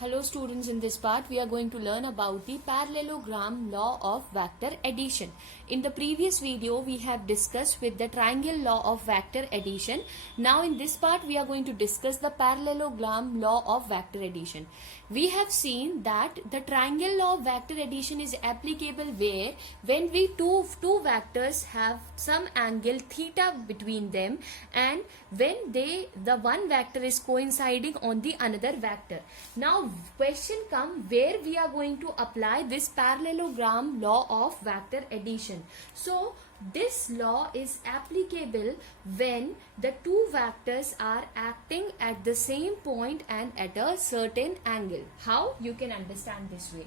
Hello students, in this part we are going to learn about the parallelogram law of vector addition. In the previous video we have discussed with the triangle law of vector addition. Now in this part we are going to discuss the parallelogram law of vector addition. We have seen that the triangle law of vector addition is applicable where when we two vectors have some angle theta between them and when the one vector is coinciding on the another vector. Now question come where we are going to apply this parallelogram law of vector addition. So this law is applicable when the two vectors are acting at the same point and at a certain angle. How you can understand this way?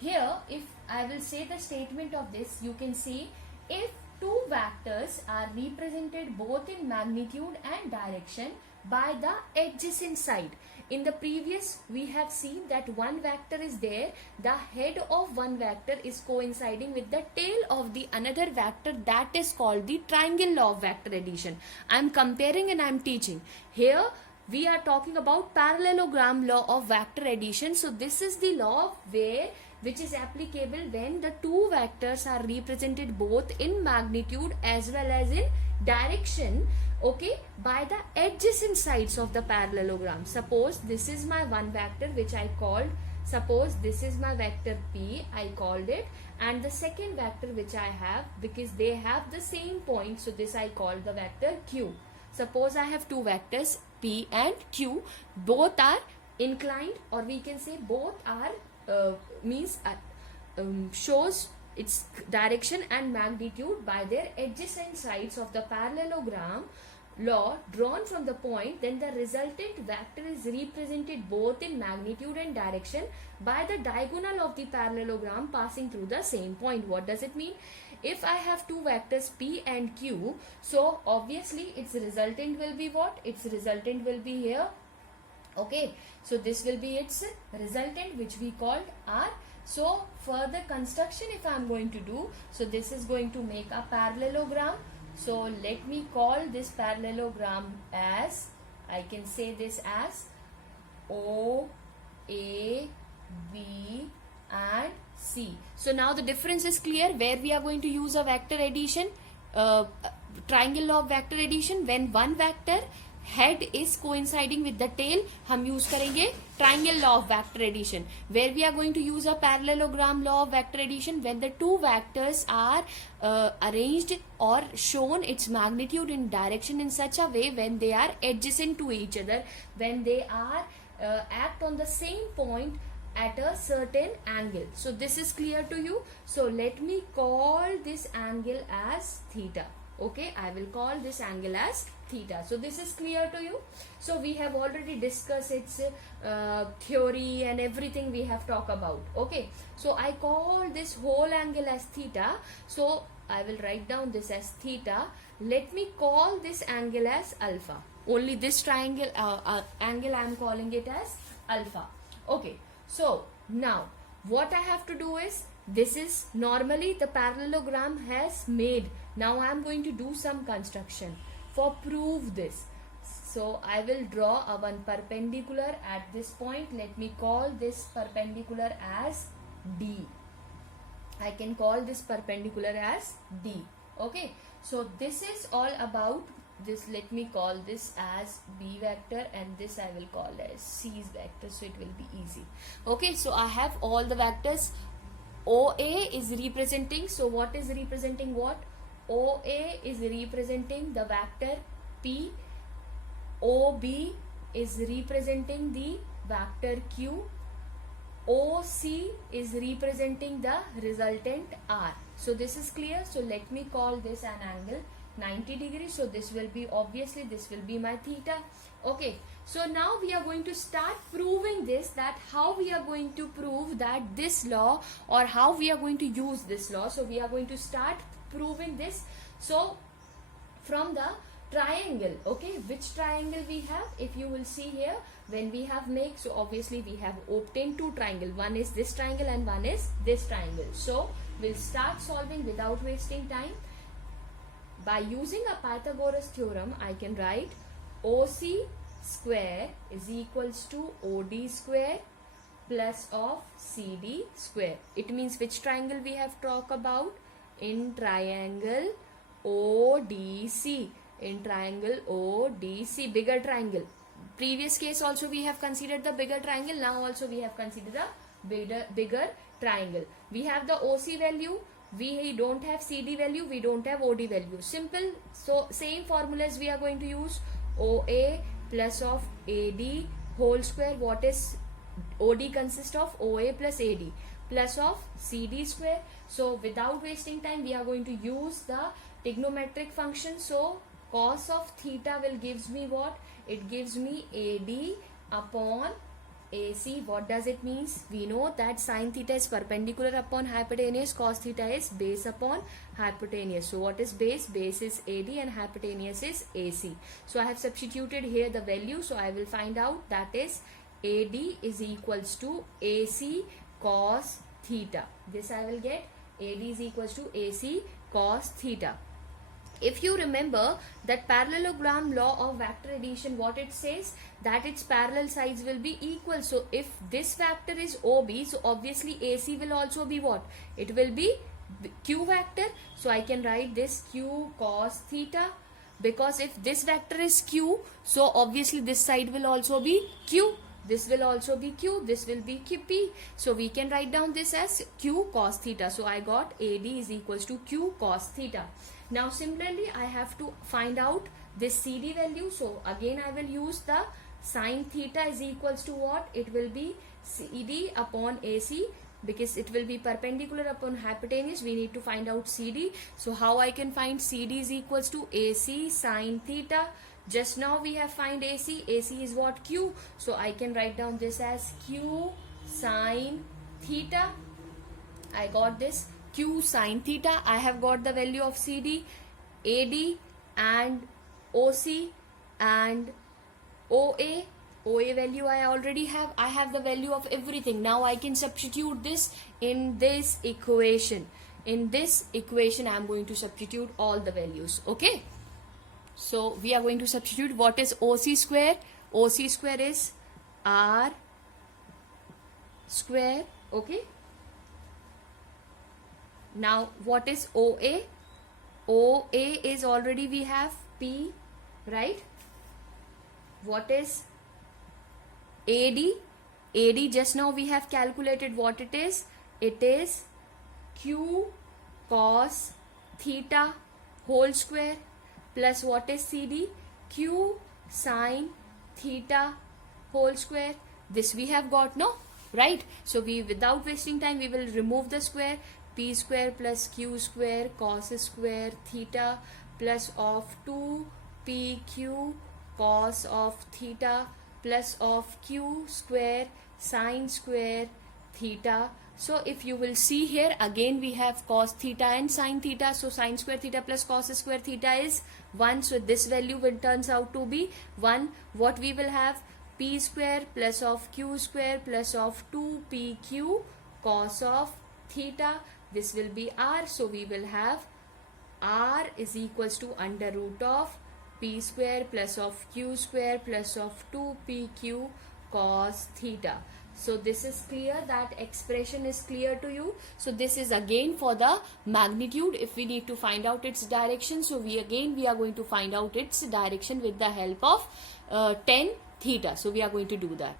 Here if I will say the statement of this, you can see if two vectors are represented both in magnitude and direction by the adjacent side. In the previous we have seen that one vector is there, the head of one vector is coinciding with the tail of the another vector, that is called the triangle law of vector addition. I am comparing and I am teaching. Here we are talking about parallelogram law of vector addition. So this is the law which is applicable when the two vectors are represented both in magnitude as well as in direction, okay, by the adjacent sides of the parallelogram. Suppose this is my one vector which I called, suppose this is my vector P, I called it, and the second vector which I have, because they have the same point, so this I called the vector Q. Suppose I have two vectors P and Q, both are inclined, or we can say both are shows its direction and magnitude by their adjacent sides of the parallelogram law drawn from the point, then the resultant vector is represented both in magnitude and direction by the diagonal of the parallelogram passing through the same point. What does it mean? If I have two vectors P and Q, so obviously its resultant will be what? Its resultant will be here. Okay, so this will be its resultant which we called R. So further construction if I am going to do, so this is going to make a parallelogram. So let me call this parallelogram as, I can say this as O, A, B and C. So now the difference is clear where we are going to use a vector addition, triangle law of vector addition. When one vector head is coinciding with the tail, हम use करेंगे triangle law of vector addition. Where we are going to use a parallelogram law of vector addition, when the two vectors are arranged or shown its magnitude in direction in such a way when they are adjacent to each other, when they are act on the same point at a certain angle. So this is clear to you. So let me call this angle as theta. Okay, I will call this angle as theta. So this is clear to you. So we have already discussed its theory and everything we have talked about. Okay, so I call this whole angle as theta. So I will write down this as theta. Let me call this angle as alpha. Only this triangle angle I am calling it as alpha. Okay, so now what I have to do is, this is normally the parallelogram has made. Now I am going to do some construction for prove this. So I will draw a one perpendicular at this point. Let me call this perpendicular as D. I can call this perpendicular as D. Okay, so this is all about this. Let me call this as B vector and this I will call as C's vector, so it will be easy. Okay, so I have all the vectors. OA is representing, so what is representing what? OA is representing the vector P. OB is representing the vector Q. OC is representing the resultant R. So this is clear. So let me call this an angle 90 degrees. So this will be, obviously this will be my theta. Okay, so now we are going to start proving this, that how we are going to prove that this law, or how we are going to use this law. So we are going to start proving this. So from the triangle, okay, which triangle we have? If you will see here, when we have make, so obviously we have obtained two triangle. One is this triangle and one is this triangle. So we'll start solving without wasting time. By using a Pythagoras theorem, I can write OC square is equals to OD square plus of CD square. It means which triangle we have talked about? In triangle ODC. In triangle ODC, bigger triangle. Previous case also we have considered the bigger triangle. Now also we have considered the bigger triangle. We have the OC value. We don't have CD value. We don't have OD value. Simple. So same formulas we are going to use. OA plus of AD whole square. What is OD consists of? OA plus AD plus of CD square. So without wasting time, we are going to use the trigonometric function. So cos of theta will gives me what? It gives me AD upon AC. What does it means? We know that sin theta is perpendicular upon hypotenuse, cos theta is base upon hypotenuse. So what is base? Base is AD and hypotenuse is AC. So I have substituted here the value. So I will find out that is AD is equals to AC cos theta. This I will get. AD is equals to AC cos theta. If you remember that parallelogram law of vector addition, what it says, that its parallel sides will be equal. So if this vector is OB, so obviously AC will also be what? It will be Q vector. So I can write this Q cos theta, because if this vector is Q, so obviously this side will also be Q. This will also be Q. This will be P. So we can write down this as Q cos theta. So I got AD is equals to Q cos theta. Now similarly, I have to find out this CD value. So again I will use the sin theta is equals to what? It will be CD upon AC, because it will be perpendicular upon hypotenuse. We need to find out CD. So how I can find CD is equals to AC sin theta. Just now we have find AC. AC is what? Q. So I can write down this as Q sin theta. I got this Q sin theta. I have got the value of CD, AD and OC and OA. OA value I already have. I have the value of everything. Now I can substitute this in this equation. In this equation I am going to substitute all the values. Okay. So we are going to substitute. What is OC square? OC square is R square. Okay. Now what is OA? OA is already we have P, right? What is AD? AD just now we have calculated what it is. It is Q cos theta whole square plus what is CD? Q sin theta whole square. This we have got, no? Right? So we, without wasting time, we will remove the square. P square plus Q square cos square theta plus of 2 PQ cos of theta plus of Q square sin square theta. So if you will see here, again we have cos theta and sin theta. So sin square theta plus cos square theta is 1. So this value will turns out to be 1. What we will have? P square plus of Q square plus of 2 PQ cos of theta. This will be R. So we will have R is equals to under root of P square plus of Q square plus of 2 PQ cos theta. So this is clear, that expression is clear to you. So this is again for the magnitude. If we need to find out its direction, so we are going to find out its direction with the help of tan theta. So we are going to do that.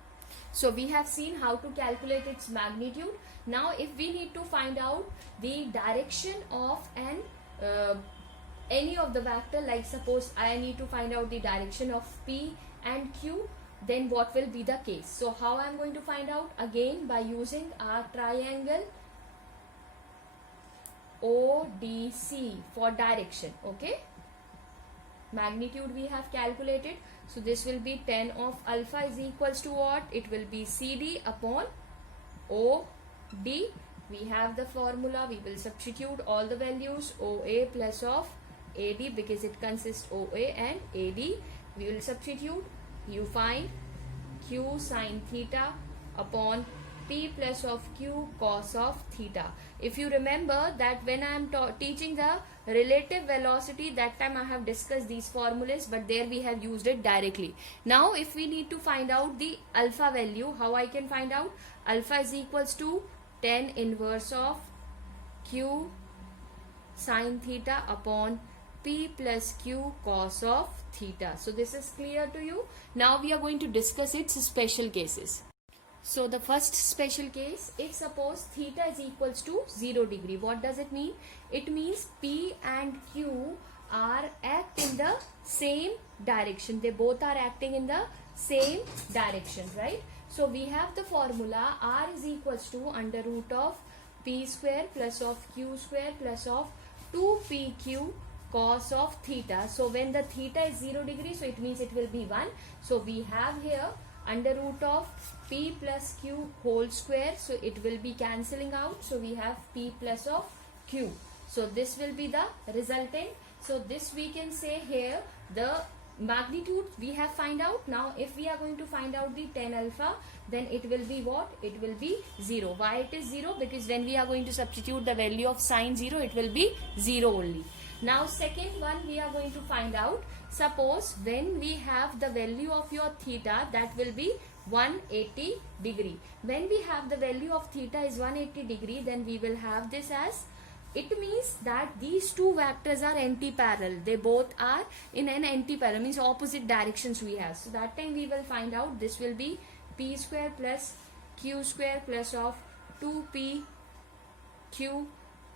So we have seen how to calculate its magnitude. Now if we need to find out the direction of any of the vector, like suppose I need to find out the direction of P and Q, then what will be the case? So how I am going to find out? Again by using our triangle ODC for direction. Okay, magnitude we have calculated. So this will be tan of alpha is equals to what? It will be CD upon OD. We have the formula. We will substitute all the values. OA plus of AD, because it consists OA and AD. We will substitute. You find Q sin theta upon P plus of Q cos of theta. If you remember that when I am teaching the relative velocity, that time I have discussed these formulas, but there we have used it directly. Now if we need to find out the alpha value, how I can find out? Alpha is equals to tan inverse of Q sin theta upon P plus Q cos of theta. So this is clear to you. Now we are going to discuss its special cases. So the first special case, if suppose theta is equals to 0 degree, what does it mean? It means P and Q are act in the same direction. They both are acting in the same direction, right? So we have the formula R is equals to under root of P square plus of Q square plus of 2PQ cos of theta. So when the theta is 0 degree, so it means it will be 1. So we have here under root of P plus Q whole square, so it will be cancelling out, so we have P plus of Q. So this will be the resultant. So this we can say here the magnitude we have find out. Now if we are going to find out the tan alpha, then it will be what? It will be 0. Why it is 0? Because when we are going to substitute the value of sin 0, it will be 0 only. Now second one we are going to find out. Suppose when we have the value of your theta, that will be 180 degree. When we have the value of theta is 180 degree, then we will have this as, it means that these two vectors are anti-parallel. They both are in an anti-parallel, means opposite directions we have. So that time we will find out this will be P square plus Q square plus of 2PQ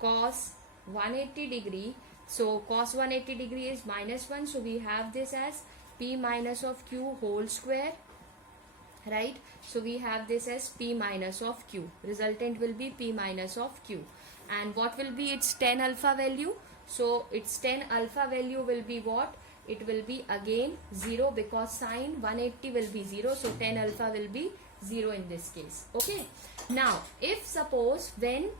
cos 180 degree. So cos 180 degree is -1. So we have this as P minus of Q whole square, right? So we have this as P minus of Q. Resultant will be P minus of Q. And what will be its tan alpha value? So its tan alpha value will be what? It will be again 0, because sin 180 will be 0. So tan alpha will be 0 in this case. Okay. Now if suppose when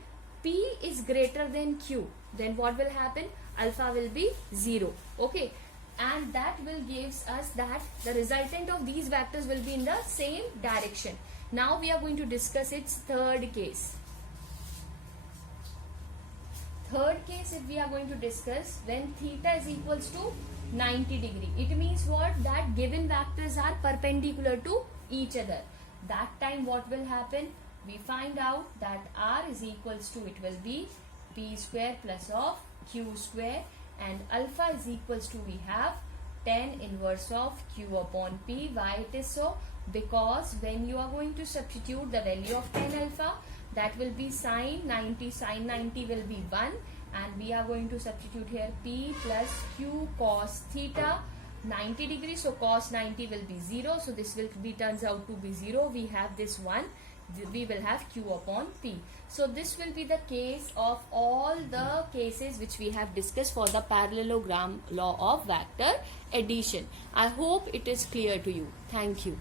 P is greater than Q, then what will happen? Alpha will be 0. Okay. And that will gives us that the resultant of these vectors will be in the same direction. Now we are going to discuss its third case. Third case, if we are going to discuss, when theta is equals to 90 degree, it means what? That given vectors are perpendicular to each other. That time what will happen? We find out that R is equals to, it will be P square plus of Q square, and alpha is equals to, we have tan inverse of Q upon P. Why it is so? Because when you are going to substitute the value of tan alpha, that will be sin 90. Sin 90 will be 1, and we are going to substitute here P plus Q cos theta 90 degrees. So cos 90 will be 0. So this will be turns out to be 0. We have this 1. We will have Q upon P. So this will be the case of all the cases which we have discussed for the parallelogram law of vector addition. I hope it is clear to you. Thank you.